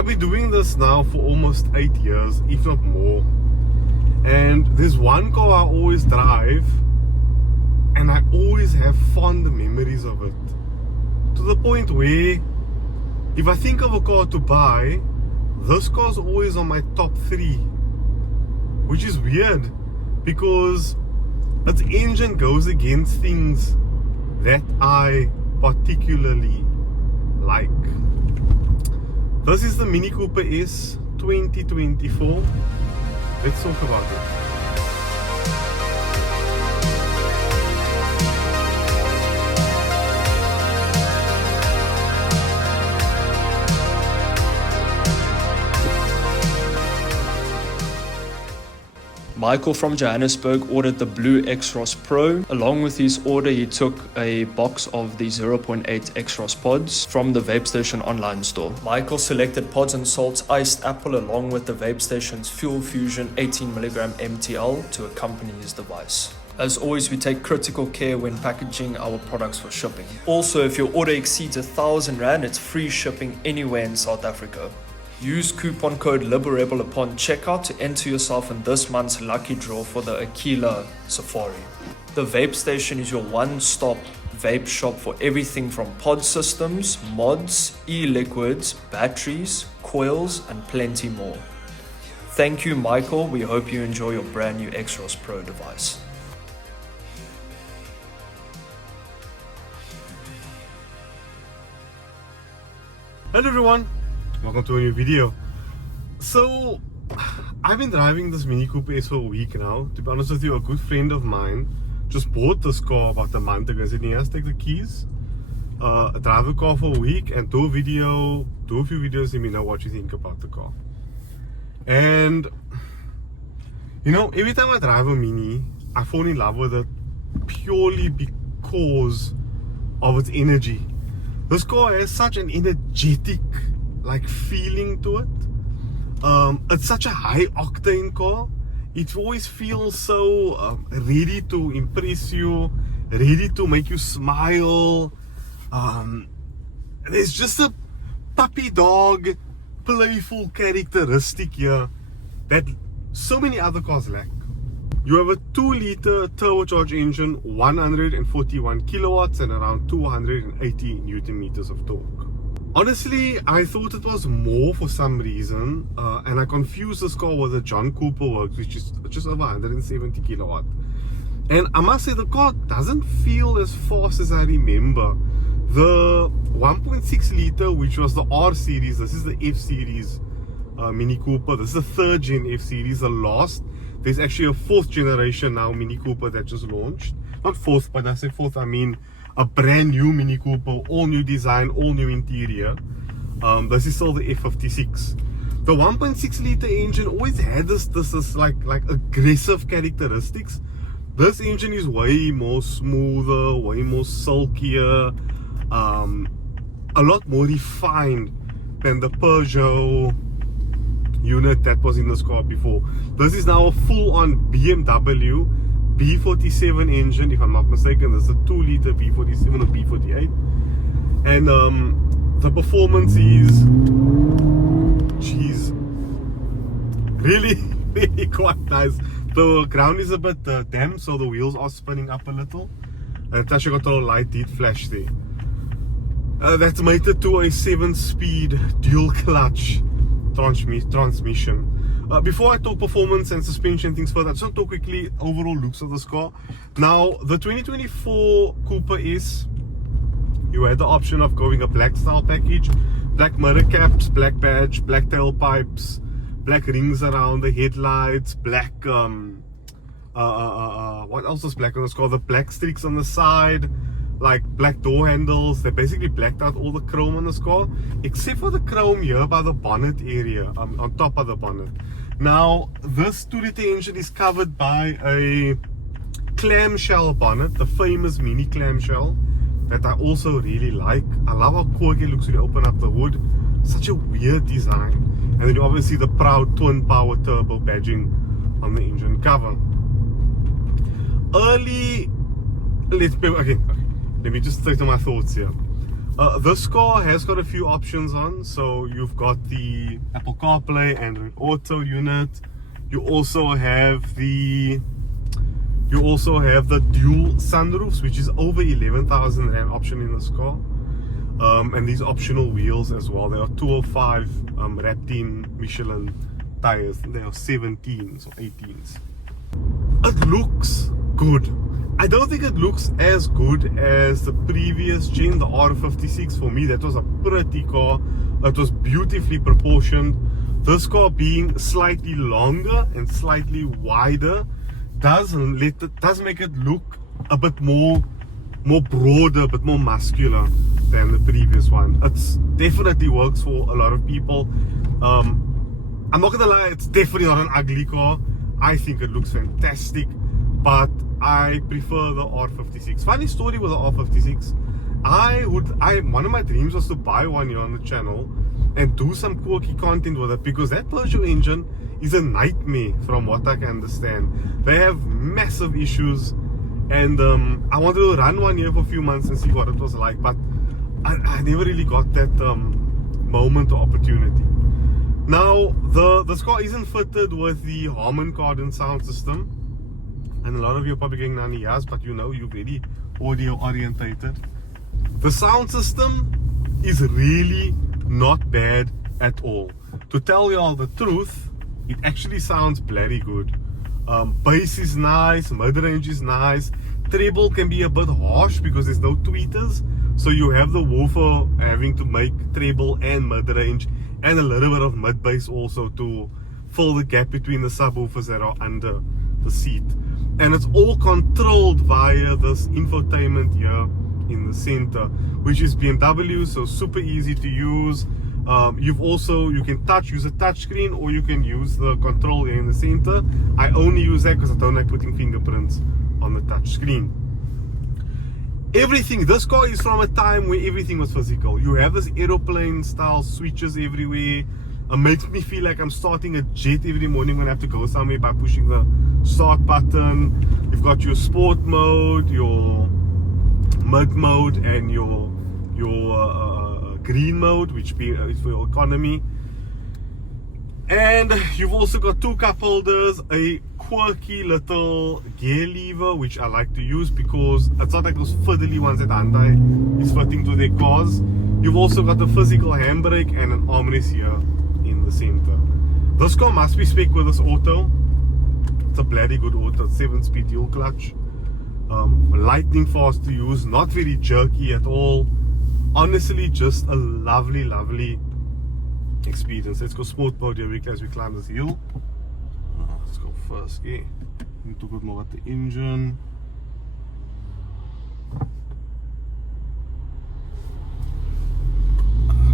I've been doing this now for almost 8 years, if not more. And there's one car I always drive, and I always have fond memories of it. To the point where, if I think of a car to buy, this car's always on my top 3. Which is weird, because its engine goes against things that I particularly like. This is the Mini Cooper S 2024. Let's talk about it. Michael from Johannesburg ordered the blue X-Ross Pro. Along with his order, he took a box of the 0.8 X-Ross pods from the VapeStation online store. Michael selected Pods and Salt's iced apple along with the VapeStation's Fuel Fusion 18mg MTL to accompany his device. As always, we take critical care when packaging our products for shipping. Also, if your order exceeds R1,000, it's free shipping anywhere in South Africa. Use coupon code LIBERABLE upon checkout to enter yourself in this month's lucky draw for the Aquila Safari. The VapeStation is your one-stop vape shop for everything from pod systems, mods, e-liquids, batteries, coils, and plenty more. Thank you, Michael. We hope you enjoy your brand new X-Ross Pro device. Hello everyone, welcome to a new video. So, I've been driving this Mini Cooper S for a week now. To be honest with you, a good friend of mine just bought this car about a month ago. He said he has to take the keys, drive the car for a week and do a few videos, let me know what you think about the car. And, you know, every time I drive a Mini, I fall in love with it purely because of its energy. This car has such an energetic feeling to it. It's such a high octane car. It always feels so ready to impress you, ready to make you smile. There's just a puppy dog, playful characteristic here that so many other cars lack. You have a 2-liter turbocharged engine, 141 kilowatts and around 280 Newton meters of torque. Honestly, I thought it was more for some reason, and I confused this car with the John Cooper Works, which is just over 170 kilowatt. And I must say, the car doesn't feel as fast as I remember. The 1.6 liter, which was the R series, this is the F series Mini Cooper. This is the 3rd gen F series, the last. There's actually a 4th generation now Mini Cooper that just launched. Not 4th, but I say 4th, I mean a brand new Mini Cooper, all new design, all new interior. This is still the F56. The 1.6 liter engine always had this like aggressive characteristics. This engine is way more smoother, way more silkier, a lot more refined than the Peugeot unit that was in this car before. This is now a full-on BMW B47 engine, if I'm not mistaken. This is a 2-liter B47 or B48, and the performance is, geez, really quite nice. The ground is a bit damp, so the wheels are spinning up a little. It's actually got a light heat flash there. That's mated to a 7-speed dual clutch transmission. Before I talk performance and suspension things further, I just want to talk quickly overall looks of this car. Now, the 2024 Cooper S, you had the option of going a black style package, black mirror caps, black badge, black tailpipes, black rings around the headlights, black what else was black on this car? The black streaks on the side, like black door handles. They basically blacked out all the chrome on this car, except for the chrome here by the bonnet area, on top of the bonnet. Now, this 2-liter engine is covered by a clamshell bonnet, the famous Mini clamshell that I also really like. I love how quirky it looks when you open up the hood. Such a weird design. And then you obviously the proud twin power turbo badging on the engine cover. Let me just straighten my thoughts here. This car has got a few options on. So you've got the Apple CarPlay, Android Auto unit. You also have the dual sunroofs, which is over 11,000 rand option in this car. And these optional wheels as well. They are 205 wrapped in Michelin tires. They are 17s or 18s. It looks good. I don't think it looks as good as the previous gen, the R56. For me, that was a pretty car. It was beautifully proportioned. This car being slightly longer and slightly wider does make it look a bit more broader, a bit more muscular than the previous one. It's definitely works for a lot of people. I'm not gonna lie, it's definitely not an ugly car. I think it looks fantastic, but I prefer the R56. Funny story with the R56. One of my dreams was to buy one here on the channel and do some quirky content with it, because that Peugeot engine is a nightmare from what I can understand. They have massive issues, and I wanted to run one here for a few months and see what it was like, but I never really got that moment or opportunity. Now, this car isn't fitted with the Harman Kardon sound system, and a lot of you are probably going, Nani, yes, but you know, you're very audio orientated. The sound system is really not bad at all. To tell you all the truth, it actually sounds bloody good. Bass is nice, mid-range is nice. Treble can be a bit harsh because there's no tweeters, so you have the woofer having to make treble and mid-range and a little bit of mid-bass also to fill the gap between the subwoofers that are under the seat. And it's all controlled via this infotainment here in the center, which is BMW, so super easy to use. You can use a touch screen, or you can use the control here in the center. I only use that because I don't like putting fingerprints on the touch screen. This car is from a time where everything was physical. You have this aeroplane style switches everywhere. It makes me feel like I'm starting a jet every morning when I have to go somewhere by pushing the start button. You've got your sport mode, your mid mode, and your green mode, which is for your economy. And you've also got two cup holders, a quirky little gear lever, which I like to use because it's not like those fiddly ones that Hyundai is fitting to their cars. You've also got a physical handbrake and an armrest here in the center. This car must be spec with this auto. It's a bloody good auto. 7-speed dual clutch, lightning fast to use, not very jerky at all. Honestly, just a lovely experience. Let's go sport mode here as we climb this hill. Let's go first gear. Need to go more at the engine.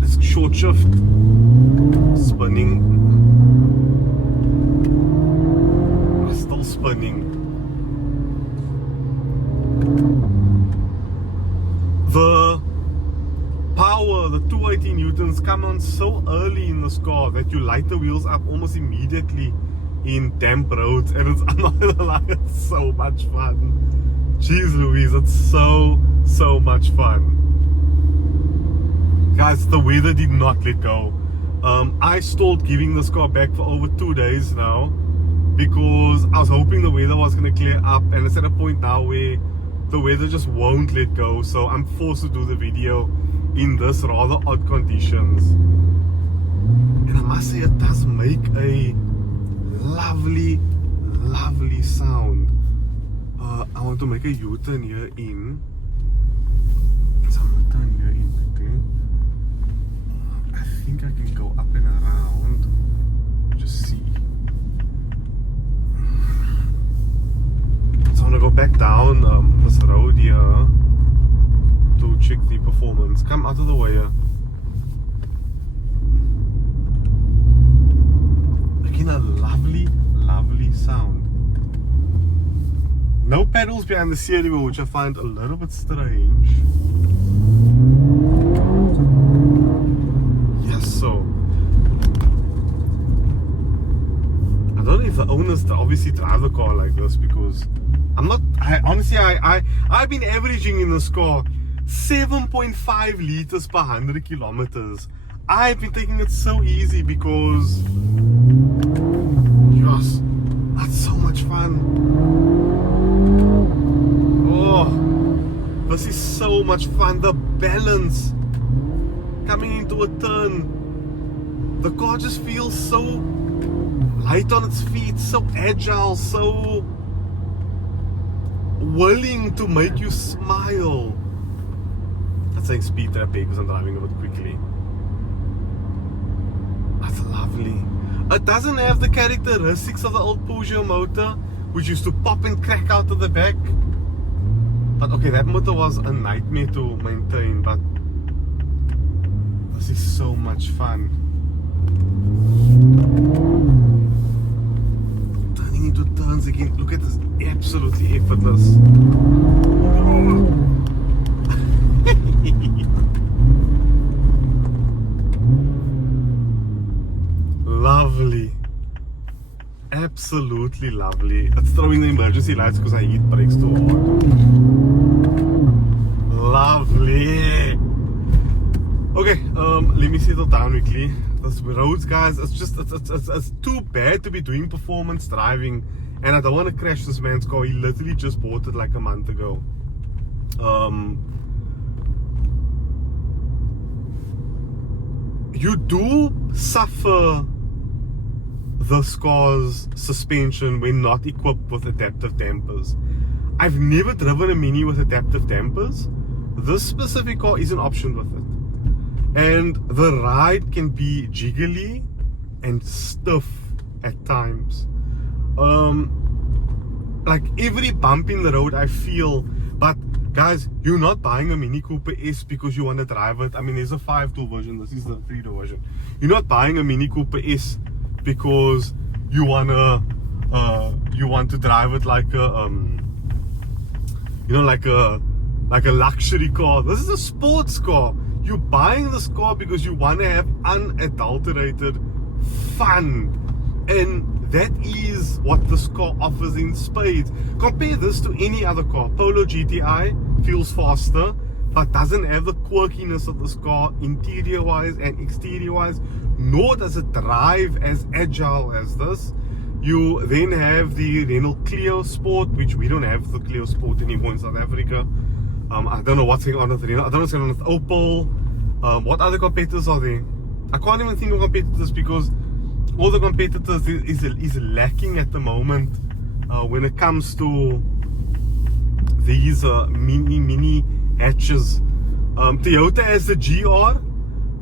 Let's short shift. Spinning. Still spinning. The power, the 280 newtons come on so early in this car that you light the wheels up almost immediately in damp roads, and I'm not gonna lie, it's so much fun. Jeez Louise, it's so much fun. Guys, the weather did not let go. I stalled giving this car back for over 2 days now because I was hoping the weather was gonna clear up, and it's at a point now where the weather just won't let go, so I'm forced to do the video in this rather odd conditions. And I must say, it does make a lovely sound. I want to make a U-turn here in. So I'm gonna turn here in quickly. I think I can go up and around. Just see. So I'm gonna go back down this road here to check the performance. Come out of the way here. Again, a lovely sound. No pedals behind the steering wheel, which I find a little bit strange. Yes, so I don't know if the owners obviously drive the car like this, because I've been averaging in this car 7.5 liters per 100 kilometers. I've been taking it so easy because, yes, that's so much fun. Oh, this is so much fun. The balance coming into a turn, the car just feels so light on its feet, so agile, so willing to make you smile. That's saying speed trap because I'm driving a bit quickly. That's lovely. It doesn't have the characteristics of the old Peugeot motor, which used to pop and crack out of the back. But okay, that motor was a nightmare to maintain, but this is so much fun. Turning into turns again, look at this, absolutely effortless. Lovely. Absolutely lovely. It's throwing the emergency lights because I hit brakes too hard. Lovely. Okay, let me settle down quickly. This roads, guys, it's too bad to be doing performance driving, and I don't want to crash this man's car. He literally just bought it like a month ago. You do suffer this car's suspension when not equipped with adaptive dampers. I've never driven a Mini with adaptive dampers. This specific car is an option with it, and the ride can be jiggly and stiff at times. Like every bump in the road I feel. But guys, you're not buying a Mini Cooper S because you want to drive it. I mean, there's a 5-door version, this is the 3-door version. You're not buying a Mini Cooper S because you want to drive it like a like a luxury car. This is a sports car. You're buying this car because you want to have unadulterated fun, and that is what this car offers in spades. Compare this to any other car. Polo GTI feels faster, but doesn't have the quirkiness of this car interior wise and exterior wise, nor does it drive as agile as this. You then have the Renault Clio Sport, which we don't have the Clio Sport anymore in South Africa. I don't know what's going on with Renault. I don't know what's going on with Opel. What other competitors are there? I can't even think of competitors because all the competitors is lacking at the moment when it comes to these mini hatches. Toyota has the GR,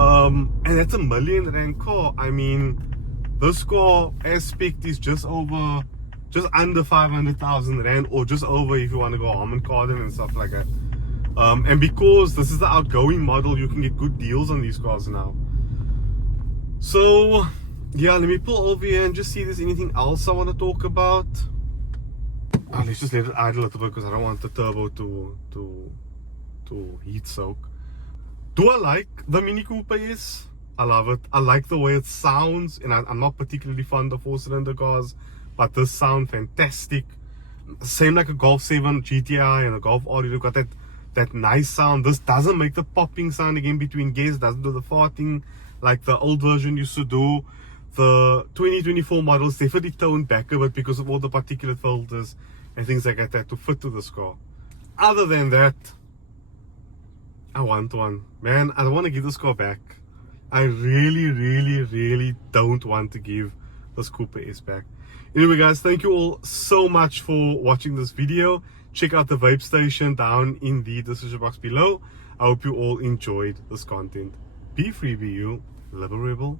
and that's R1 million car. I mean, this car aspect is just under 500,000 rand, or just over if you want to go Harman Kardon and stuff like that. And because this is the outgoing model, you can get good deals on these cars now. So yeah, let me pull over here and just see if there's anything else I want to talk about. Let's just let it idle a little bit because I don't want the turbo to heat soak. Do I like the Mini Cooper? Yes, I love it. I like the way it sounds, and I'm not particularly fond of 4-cylinder cars, but this sounds fantastic. Same like a Golf 7 GTI and a Golf R, you've got that nice sound. This doesn't make the popping sound again between gears, doesn't do the farting like the old version used to do. The 2024 models definitely toned back a bit because of all the particulate filters and things like that to fit to this car. Other than that, I want one. Man, I don't want to give this car back. I really don't want to give this Cooper S back. Anyway guys, thank you all so much for watching this video. Check out the VapeStation down in the description box below. I hope you all enjoyed this content. Be free, be you, live a rebel.